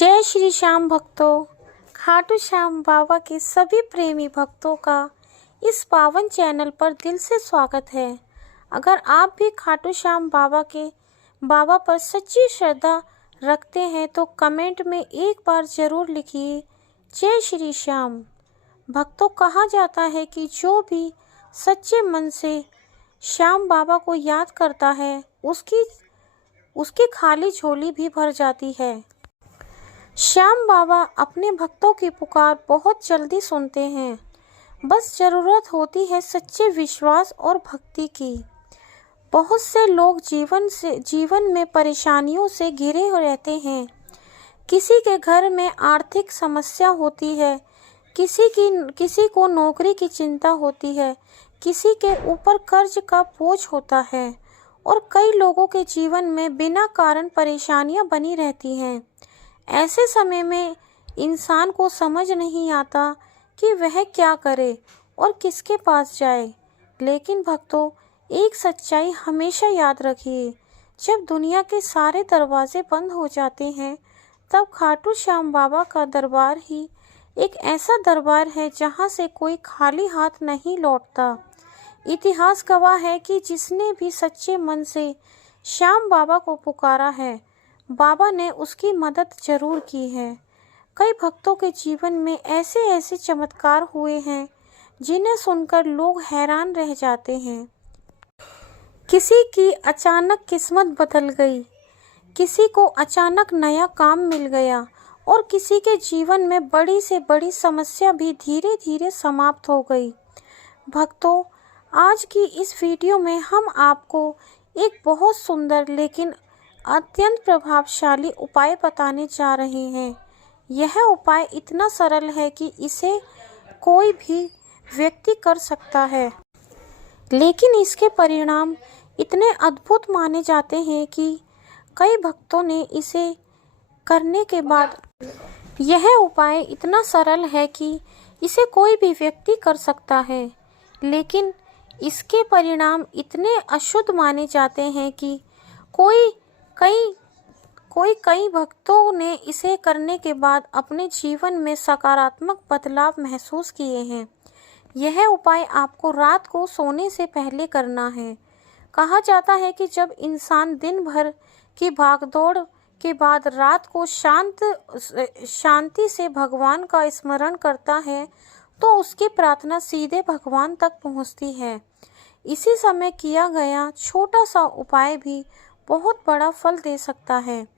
जय श्री श्याम भक्तों। खाटू श्याम बाबा के सभी प्रेमी भक्तों का इस पावन चैनल पर दिल से स्वागत है। अगर आप भी खाटू श्याम बाबा पर सच्ची श्रद्धा रखते हैं तो कमेंट में एक बार ज़रूर लिखिए जय श्री श्याम। भक्तों, कहा जाता है कि जो भी सच्चे मन से श्याम बाबा को याद करता है उसकी खाली झोली भी भर जाती है। श्याम बाबा अपने भक्तों की पुकार बहुत जल्दी सुनते हैं। बस ज़रूरत होती है सच्चे विश्वास और भक्ति की। बहुत से लोग जीवन में परेशानियों से घिरे रहते हैं। किसी के घर में आर्थिक समस्या होती है, किसी को नौकरी की चिंता होती है, किसी के ऊपर कर्ज का बोझ होता है और कई लोगों के जीवन में बिना कारण परेशानियां बनी रहती हैं। ऐसे समय में इंसान को समझ नहीं आता कि वह क्या करे और किसके पास जाए। लेकिन भक्तों, एक सच्चाई हमेशा याद रखिए, जब दुनिया के सारे दरवाजे बंद हो जाते हैं तब खाटू श्याम बाबा का दरबार ही एक ऐसा दरबार है जहां से कोई खाली हाथ नहीं लौटता। इतिहास गवाह है कि जिसने भी सच्चे मन से श्याम बाबा को पुकारा है, बाबा ने उसकी मदद जरूर की है। कई भक्तों के जीवन में ऐसे चमत्कार हुए हैं जिन्हें सुनकर लोग हैरान रह जाते हैं। किसी की अचानक किस्मत बदल गई, किसी को अचानक नया काम मिल गया और किसी के जीवन में बड़ी से बड़ी समस्या भी धीरे धीरे समाप्त हो गई। भक्तों, आज की इस वीडियो में हम आपको एक बहुत सुंदर लेकिन अत्यंत प्रभावशाली उपाय बताने जा रहे हैं। यह उपाय इतना सरल है कि इसे कोई भी व्यक्ति कर सकता है, लेकिन इसके परिणाम इतने अद्भुत माने जाते हैं कि कई भक्तों ने इसे करने के बाद यह उपाय इतना सरल है कि इसे कोई भी व्यक्ति कर सकता है, लेकिन इसके परिणाम इतने अशुद्ध माने जाते हैं कि कई भक्तों ने इसे करने के बाद अपने जीवन में सकारात्मक बदलाव महसूस किए हैं। यह उपाय आपको रात को सोने से पहले करना है। कहा जाता है कि जब इंसान दिन भर की भागदौड़ के बाद रात को शांति से भगवान का स्मरण करता है तो उसकी प्रार्थना सीधे भगवान तक पहुंचती है। इसी समय किया गया छोटा सा उपाय भी बहुत बड़ा फल दे सकता है।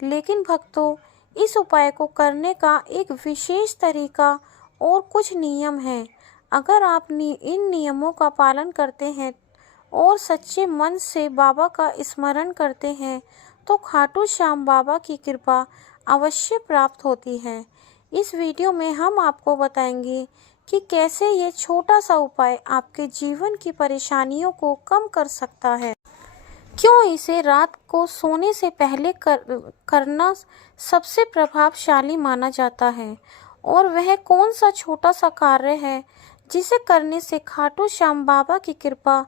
लेकिन भक्तों, इस उपाय को करने का एक विशेष तरीका और कुछ नियम हैं। अगर आप इन नियमों का पालन करते हैं और सच्चे मन से बाबा का स्मरण करते हैं तो खाटू श्याम बाबा की कृपा अवश्य प्राप्त होती है। इस वीडियो में हम आपको बताएंगे कि कैसे ये छोटा सा उपाय आपके जीवन की परेशानियों को कम कर सकता है, क्यों इसे रात को सोने से पहले करना सबसे प्रभावशाली माना जाता है और वह कौन सा छोटा सा कार्य है जिसे करने से खाटू श्याम बाबा की कृपा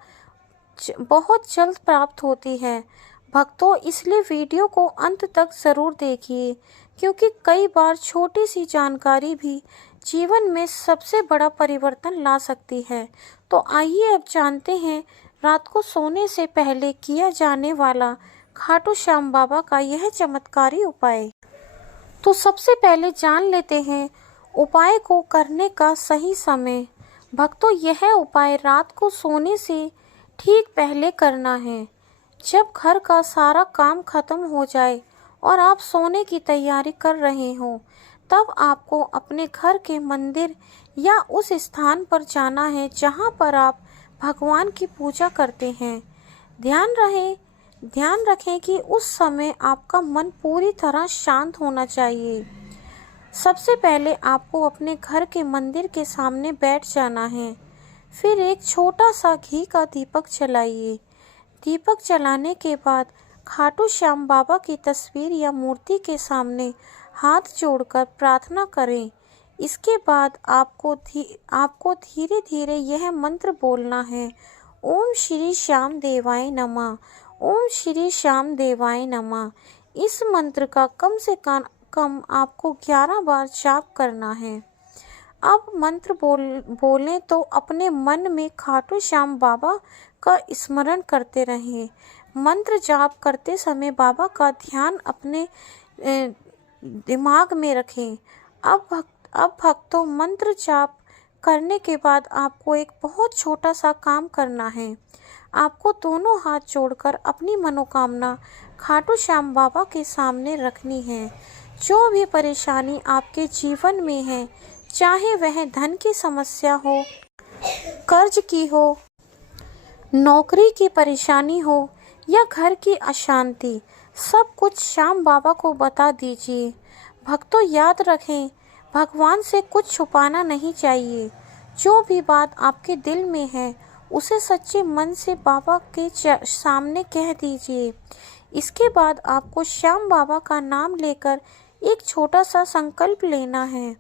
बहुत जल्द प्राप्त होती है। भक्तों, इसलिए वीडियो को अंत तक ज़रूर देखिए, क्योंकि कई बार छोटी सी जानकारी भी जीवन में सबसे बड़ा परिवर्तन ला सकती है। तो आइए अब जानते हैं रात को सोने से पहले किया जाने वाला खाटू श्याम बाबा का यह चमत्कारी उपाय। तो सबसे पहले जान लेते हैं उपाय को करने का सही समय। भक्तों, यह उपाय रात को सोने से ठीक पहले करना है, जब घर का सारा काम खत्म हो जाए और आप सोने की तैयारी कर रहे हो। तब आपको अपने घर के मंदिर या उस स्थान पर जाना है जहां पर आप भगवान की पूजा करते हैं। ध्यान रखें कि उस समय आपका मन पूरी तरह शांत होना चाहिए। सबसे पहले आपको अपने घर के मंदिर के सामने बैठ जाना है। फिर एक छोटा सा घी का दीपक जलाइए। दीपक जलाने के बाद खाटू श्याम बाबा की तस्वीर या मूर्ति के सामने हाथ जोड़कर प्रार्थना करें। इसके बाद आपको धीरे धीरे यह मंत्र बोलना है, ओम श्री श्याम देवाय नमः, ओम श्री श्याम देवाय नमः। इस मंत्र का कम आपको 11 बार जाप करना है। अब मंत्र बोलें तो अपने मन में खाटू श्याम बाबा का स्मरण करते रहें। मंत्र जाप करते समय बाबा का ध्यान अपने दिमाग में रखें। अब भक्तों, मंत्र जाप करने के बाद आपको एक बहुत छोटा सा काम करना है। आपको दोनों हाथ जोड़कर अपनी मनोकामना खाटू श्याम बाबा के सामने रखनी है। जो भी परेशानी आपके जीवन में है, चाहे वह धन की समस्या हो, कर्ज की हो, नौकरी की परेशानी हो या घर की अशांति, सब कुछ श्याम बाबा को बता दीजिए। भक्तों, याद रखें, भगवान से कुछ छुपाना नहीं चाहिए। जो भी बात आपके दिल में है उसे सच्चे मन से बाबा के सामने कह दीजिए। इसके बाद आपको श्याम बाबा का नाम लेकर एक छोटा सा संकल्प लेना है।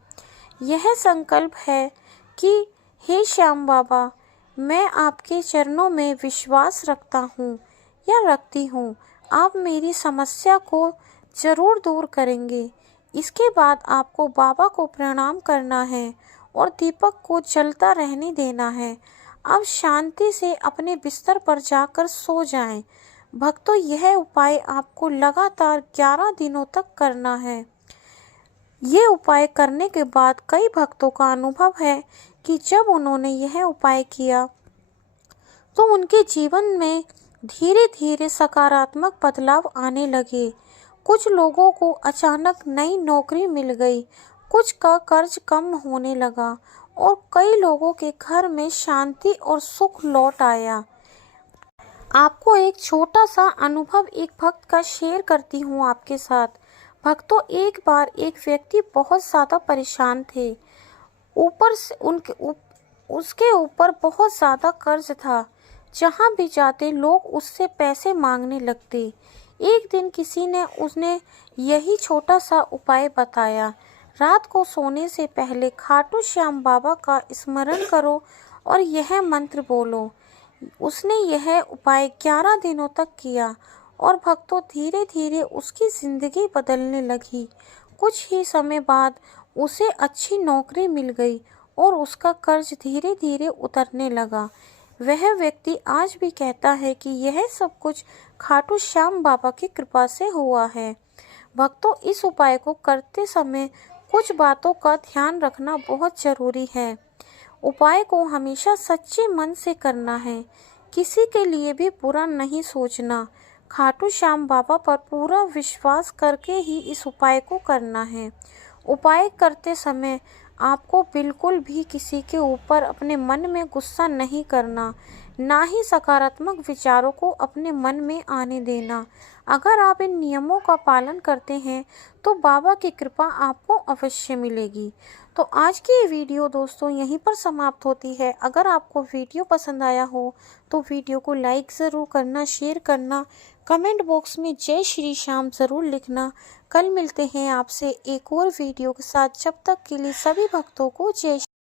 यह संकल्प है कि हे श्याम बाबा, मैं आपके चरणों में विश्वास रखता हूँ या रखती हूँ। आप मेरी समस्या को ज़रूर दूर करेंगे। इसके बाद आपको बाबा को प्रणाम करना है और दीपक को जलता रहने देना है। अब शांति से अपने बिस्तर पर जाकर सो जाएं। भक्तों, यह उपाय आपको लगातार 11 दिनों तक करना है। ये उपाय करने के बाद कई भक्तों का अनुभव है कि जब उन्होंने यह उपाय किया तो उनके जीवन में धीरे धीरे सकारात्मक बदलाव आने लगे। कुछ लोगों को अचानक नई नौकरी मिल गई, कुछ का कर्ज कम होने लगा और कई लोगों के घर में शांति और सुख लौट आया। आपको एक छोटा सा अनुभव एक भक्त का शेयर करती हूँ आपके साथ। भक्तों, एक बार एक व्यक्ति बहुत ज़्यादा परेशान थे। ऊपर से उसके ऊपर बहुत ज़्यादा कर्ज था। जहाँ भी जाते लोग उससे पैसे मांगने लगते। एक दिन किसी ने उसने यही छोटा सा उपाय बताया। रात को सोने से पहले खाटू श्याम बाबा का स्मरण करो और यह मंत्र बोलो। उसने यह उपाय 11 दिनों तक किया और भक्तों, धीरे धीरे उसकी ज़िंदगी बदलने लगी। कुछ ही समय बाद उसे अच्छी नौकरी मिल गई और उसका कर्ज धीरे धीरे उतरने लगा। वह व्यक्ति आज भी कहता है कि यह सब कुछ खाटू श्याम बाबा की कृपा से हुआ है। भक्तों, इस उपाय को करते समय कुछ बातों का ध्यान रखना बहुत ज़रूरी है। उपाय को हमेशा सच्चे मन से करना है। किसी के लिए भी बुरा नहीं सोचना। खाटू श्याम बाबा पर पूरा विश्वास करके ही इस उपाय को करना है। उपाय करते समय आपको बिल्कुल भी किसी के ऊपर अपने मन में गुस्सा नहीं करना, ना ही सकारात्मक विचारों को अपने मन में आने देना। अगर आप इन नियमों का पालन करते हैं तो बाबा की कृपा आपको अवश्य मिलेगी। तो आज की ये वीडियो दोस्तों यहीं पर समाप्त होती है। अगर आपको वीडियो पसंद आया हो तो वीडियो को लाइक ज़रूर करना, शेयर करना, कमेंट बॉक्स में जय श्री श्याम ज़रूर लिखना। कल मिलते हैं आपसे एक और वीडियो के साथ। जब तक के लिए सभी भक्तों को जय